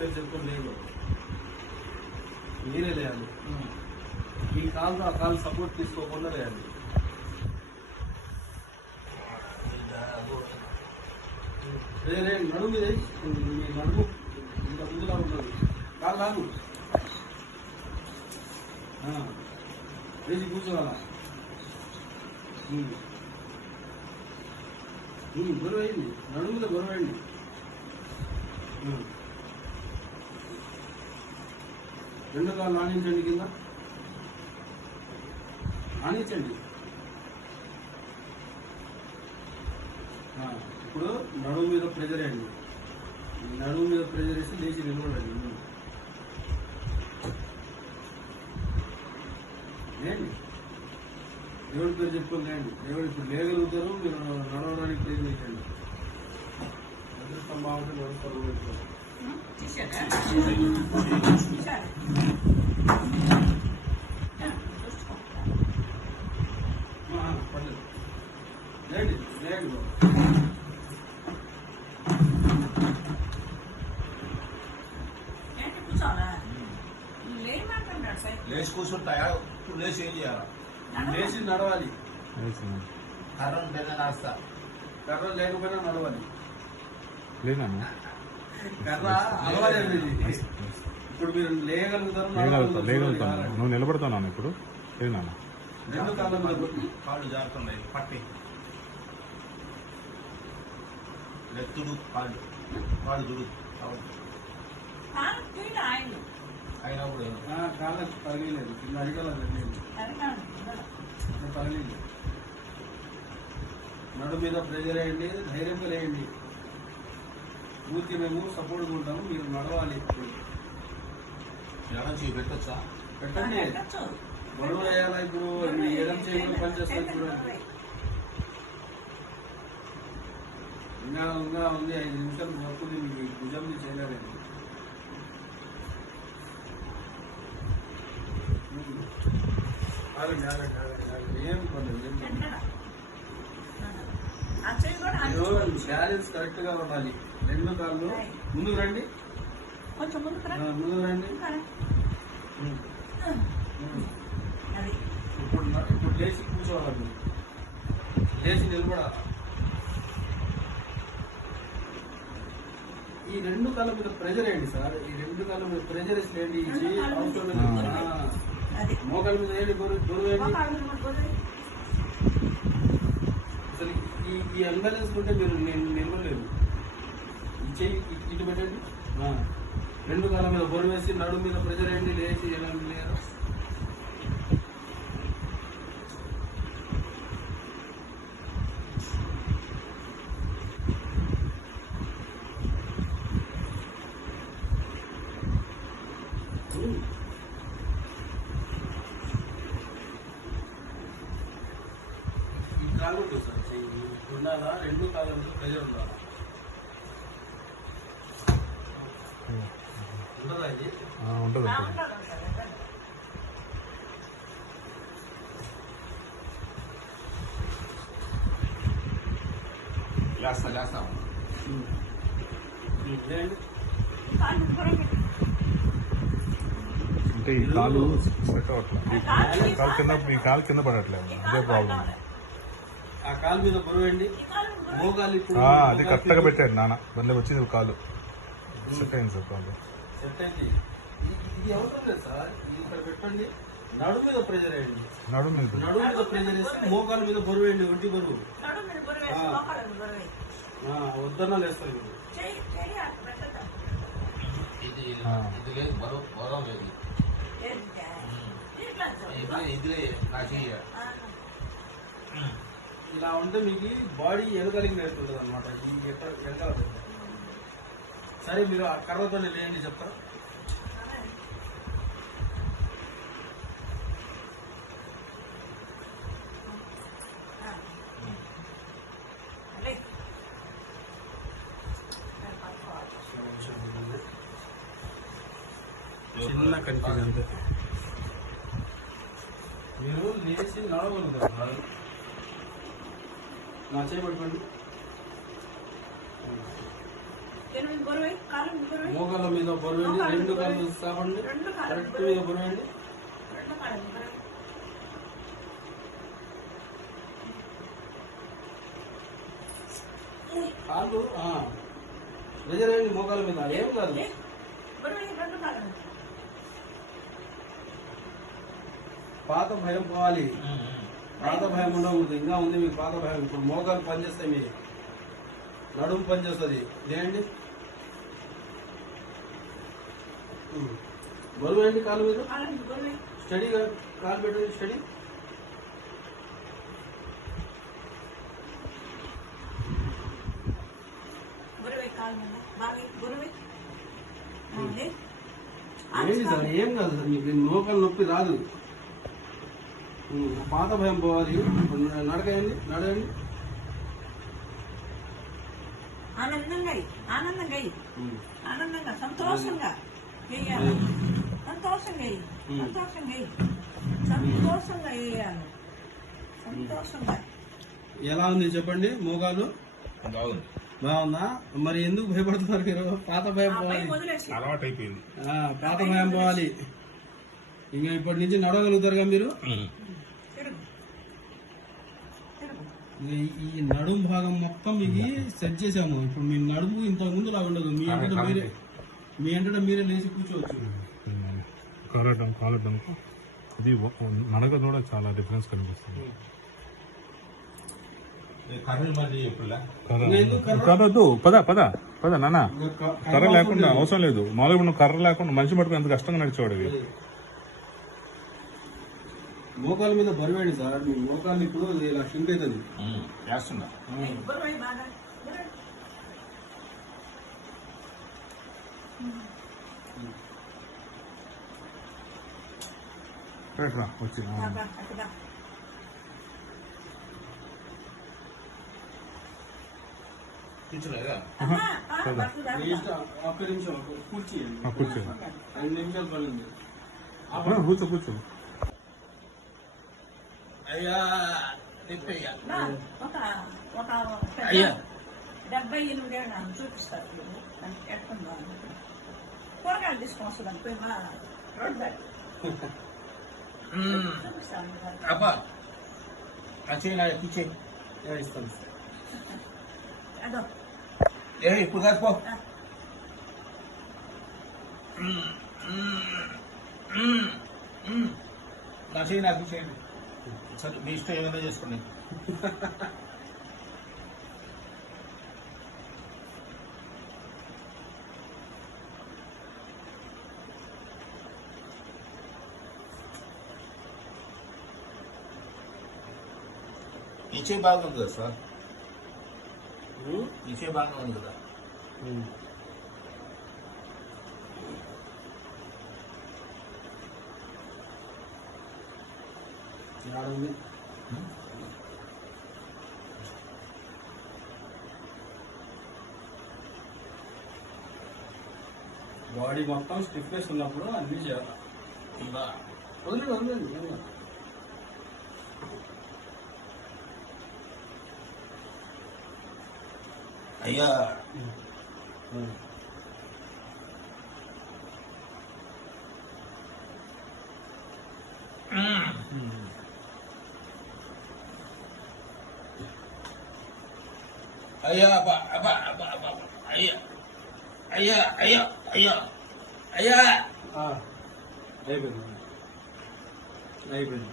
పేరు చెప్పుకొని లేదు, మీరే లేయాలి. ఈ కాలు ఆ కాలు సపోర్ట్ తీసుకోకుండా లేయాలి. రే నడుము మీద మీ నడుము ఇంత ముందులా ఉన్నది, కాలు కాదు వేసి కూర్చోవాలా. గొరవైంది, నడుము మీద గొరవైంది. రెండు కాళ్ళు ఆనించండి, కింద ఆనించండి. ఇప్పుడు నడుము మీద ప్రెజర్ వేయండి. నడుము మీద ప్రెజర్ వేసి లేచి నిలబడండి. లేండి, దేవుడి పేరు చెప్పుకొని లేండి. దేవుడు ఇప్పుడు లేగలుగుతారు, మీరు నడవడానికి ప్రయత్నించండి. అదృష్టం బాగుంటే నడుస్తారు. పర్లేదు, లేండి లేండి. లేచి కూర్చుంటాయా? లేచి ఏం చేయాలా? లేచి నడవాలి. కర్ర నడుస్తా, కర్ర లేకపోయినా నడవాలి. లేదా కర్ర అలవాలేదు. ఇప్పుడు మీరు లేయగలుగుతారు, లేగలుగుతాను. నువ్వు నిలబడతాను ఇప్పుడు. లేదా రెండు కాళ్ళ మీద కొట్టి కాళ్ళు జారుతున్నాయి, పట్టి నెత్తుడు కాళ్ళు కాళ్ళు దుడు అయినప్పుడు కాళ్ళకి తగిలేదు, కింద అడిగల తగిలేదు. నడు మీద ప్రెజర్ వేయండి, ధైర్యంగా లేయండి. ఊరికి మేము సపోర్ట్గా ఉంటాము, మీరు నడవాలి. ఎడం చేయి పెట్టచ్చా? పెట్టండి, బరువు వేయాలా. ఇప్పుడు మీ ఎడం చేతిలో పనిచేస్తారు చూడండి. ఇంకా ఇంకా ఉంది, 5 నిమిషాలు వస్తుంది. మీ భుజం చేయలేదండి. ఏం పర్లేదు, బ్యాలెన్స్ కరెక్ట్ గా ఉండాలి. రెండు కాళ్ళు ముందుకు రండి, ముందుకు రండి. ఇప్పుడు లేచి కూర్చోవాలి, లేచి నిలబడాలి. ఈ రెండు కాళ్ళ మీద ప్రెజర్ వేయండి సార్. ఈ రెండు కాళ్ళ మీద ప్రెజర్ వేసి లేండి. మోకాళ్ళ మీద వేయండి, గొరువు వేయండి. అసలు ఈ అంబులెన్స్ ఉంటే మీరు నిలవలేదు. చెయ్యి ఇటు పెట్టండి. రెండు కాళ్ళ మీద బొరువు వేసి నడుము మీద ప్రెజర్ వేయండి. లేచి ఎలా లేరు. ఈ కాలు ఉంటుంది సార్, చెయ్యి ఉండాలా. రెండు కాళ్ళ మీద ప్రెజర్ ఉండాలా. ఉంటుందా ఇది? ఉంటుంది. లేస్తా అంటే ఈ కాలు పెట్టవట్లేదు, ఈ కాలు కింద పడట్లేదు. అదే ప్రాబ్లం. ఆ కాలు మీద బరువేండి, మోకాలు ఇప్పుడు అది కరెక్ట్గా పెట్టాడు నాన్న. బండి వచ్చింది కాలు సెట్ అయింది సార్. కాలు సెట్ అయింది. ఇది అవసరం లేదు సార్, ఇది ఇక్కడ పెట్టండి. నడుము మీద ప్రెజర్ వేయండి. నడుము మీద ప్రెజర్ వేసి మోకాల మీద బరువు వేయండి. ఒంటి బరువు వద్దన్నా లేస్తారు. ఇలా ఉంటే మీకు బాడీ ఎదగలిగి నేర్చుంటుంది అనమాట. ఈ ఎక్కడ సరే, మీరు ఆ కర్రతో లేండి చెప్తారా? చిన్న కన్ఫ్యూజన్ అంతే. మీరు లేచి నడవగలుగుతారు. నా చేయబడుకోండి. మోకాళ్ళ మీద బరువేండి, రెండు కాళ్ళు సాపండి, కరెక్ట్ మీద బరువేండి. కాళ్ళు ప్రెజర్ అయ్యండి మోకాళ్ళ మీద, ఏం కాదు. పాత భయం పోవాలి, పాత భయం ఉండకూడదు. ఇంకా ఉంది మీకు పాత భయం. ఇప్పుడు మోకాలు పనిచేస్తాయి, మీ నడుము పనిచేస్తుంది. లేండి బరువు ఏంటి కాలు మీద, స్టడీగా కాలు పెట్టండి, స్టడీ. ఏంటి సార్, ఏం కాదు సార్, మీకు మోకాలు నొప్పి రాదు. పాత భయం పోవాలి. నడకండి, నడవండి. ఆనందంగా సంతోషంగా ఎలా ఉంది చెప్పండి మోకాలు? బాగుంది. బాగుందా? మరి ఎందుకు భయపడుతున్నారు మీరు? పాత భయం పోవాలి, అలవాటు అయిపోయింది. పాత భయం పోవాలి. ఇంకా ఇప్పటి నుంచి నడవగలుగుతారుగా మీరు. ఈ నడుము భాగం మొత్తం మీకు సెట్ చేసాము. ఇప్పుడు మీ నడుము ఇంతకు ముందు లాగా ఉండదు. మీ అంతటా మీరే లేచి కూర్చోవచ్చు. కాలటం ఇది నడక కూడా చాలా డిఫరెన్స్ కనిపిస్తుంది. కర్రీ మళ్ళీ ఎప్పుడులా కర్రొద్దు, పద పద పద నాన్న. కర్ర లేకుండా అవసరం లేదు. మామూలుగా నువ్వు కర్ర లేకుండా మంచి మటుకు ఎంత కష్టంగా నడిచేవాడు. మోకాల మీద బరువేండి సార్. మీ మోకాలు ఇప్పుడు ఇలా షింక్ అవుతుంది. చేస్తున్నా. వచ్చి కూర్చున్నారా? ఒక్క నిమిషం కూర్చోండి. 5 నిమిషాలు పడింది. కూర్చో కూర్చో. అయ్యా అయ్యా 78 ఏళ్ళు చూపిస్తారు. ఎట్టుందో కూరగాయలు తీసుకొని వస్తుంది పోయి మా రోడ్ బ్యాగ్ అబ్బా అచ్చా కూర్చే ఇస్తాను. అదో ఇప్పుడు కాదు పో. నా చేయి నాకు చేయండి. సరే మీ ఇష్టం ఏమైనా చేసుకోండి. ఈ చేయి బాగా ఉంది కదా సార్, ఈ చేయి బాగా ఉంది కదా. బాడీ మొత్తం స్టిఫ్నెస్ ఉన్నప్పుడు అన్ని చేయాలి. వదిలేదు వదిలేదు. అయ్యా అయ్యా అబ్బా అబ్బా అబ్బా అబ్బా అయ్యా అయ్యా అయ్యా అయ్యా అయ్యా అయిపోయింది అయిపోయింది.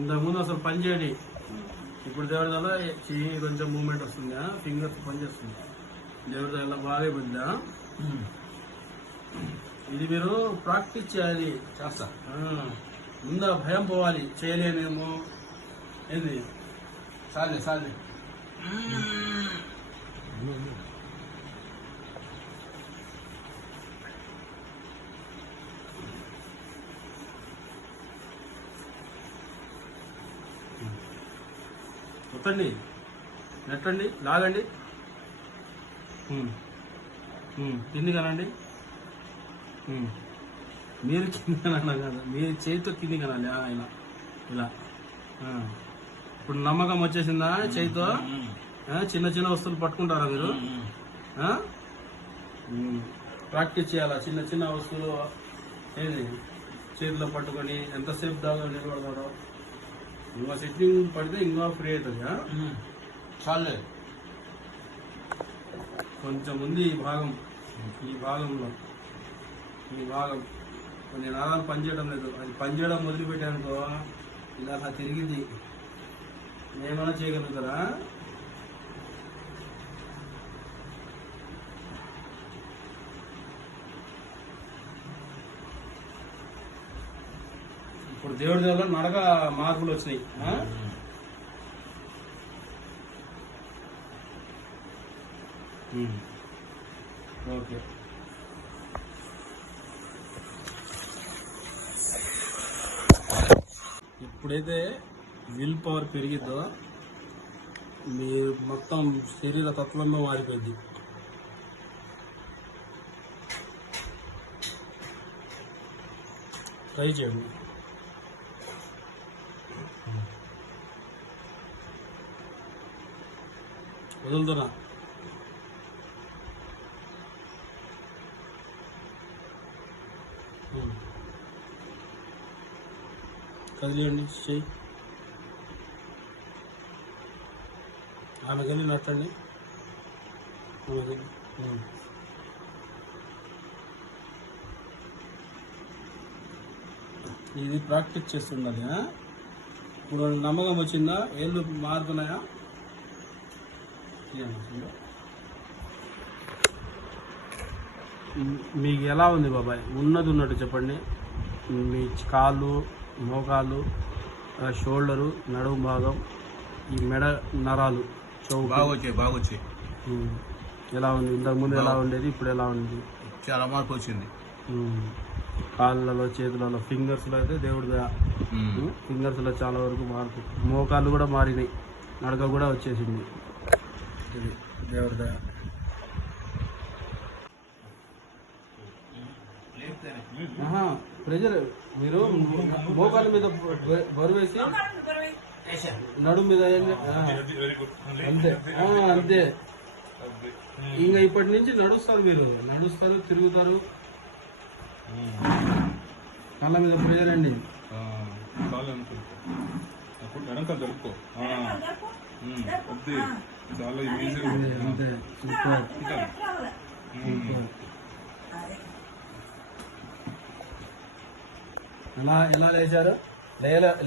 ఇంతకుముందు అసలు పని చేయండి. ఇప్పుడు దేవుడి వల్ల చెయ్యి కొంచెం మూమెంట్ వస్తుంది, ఫింగర్స్ పనిచేస్తుంది. దేవుడి వల్ల బాగా అయిపోయిందా. ఇది మీరు ప్రాక్టీస్ చేయాలి. చేస్తా. ముందు భయం పోవాలి, చేయలేనేమో. ఏంది చాలే చాలే. కొట్టండి. నెట్టండి, లాగండి. కింది కనండి. మీరు కింది కనాలి కదా, మీరు చేతితో కింది కనాలి. ఇలా ఇలా. ఇప్పుడు నమ్మకం వచ్చేసిందా చేతితో? చిన్న చిన్న వస్తువులు పట్టుకుంటారా మీరు? ప్రాక్టీస్ చేయాలా? చిన్న చిన్న వస్తువులు ఏంది చేతిలో పట్టుకొని ఎంతసేపు దాకా నిలబడతాడో. ఇంకా సెట్టింగ్ పడితే ఇంకా ఫ్రీ అవుతుంది. చాలే. కొంచెం ఉంది ఈ భాగం, ఈ భాగంలో ఈ భాగం కొన్ని నరాలు పనిచేయడం లేదు. అది పనిచేయడం మొదలుపెట్టానుకో ఇలా అలా తిరిగింది. ఏమైనా చేయగలుగుతారా? ఇప్పుడు దేవుడి దేవుళ్ళ నడక మార్పులు వచ్చినాయి. ఓకే. ఎప్పుడైతే విల్ పవర్ పెరిగిద్దో మీ మొత్తం శరీర తత్వంలో మారిపోయింది. ట్రై చేయండి. వదులుతున్నా. కదిలేయండి చెయ్యి. ఆమెకెళ్ళి నట్టండి. ఇది ప్రాక్టీస్ చేస్తుండాలి. ఇప్పుడు నమ్మకం వచ్చిందా? ఏళ్ళు మారుతున్నాయా? మీకు ఎలా ఉంది బాబాయ్? ఉన్నది ఉన్నట్టు చెప్పండి. మీ కాళ్ళు, మోకాళ్ళు, షోల్డరు, నడుము భాగం, ఈ మెడ నరాలు, బాగా వచ్చాయి. ఎలా ఉంది? ఇంతకుముందు ఎలా ఉండేది, ఇప్పుడు ఎలా ఉంది? చాలా మార్పు వచ్చింది. కాళ్ళలో, చేతులలో, ఫింగర్స్లో అయితే దేవుడి ఫింగర్స్లో చాలా వరకు మార్పు. మోకాళ్ళు కూడా మారినాయి, నడక కూడా వచ్చేసింది. ఇది దేవుడి దయ. ప్రెజర్ మీరు మోకాళ్ళ మీద బరువేసి నడుము మీద అంతే అంతే. ఇంకా ఇప్పటి నుంచి నడుస్తారు, మీరు నడుస్తారు, తిరుగుతారు. కళ్ళ మీద ప్రెజర్ అండి. చాలా ఈజీగా అంతే. సూపర్. ఎలా లేచారు?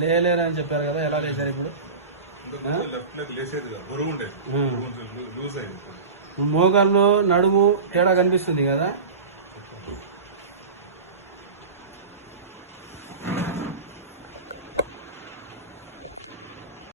లేయలేరు అని చెప్పారు కదా, ఎలా లేచారు ఇప్పుడు? మోకాళ్ళు, నడుము తేడా కనిపిస్తుంది కదా?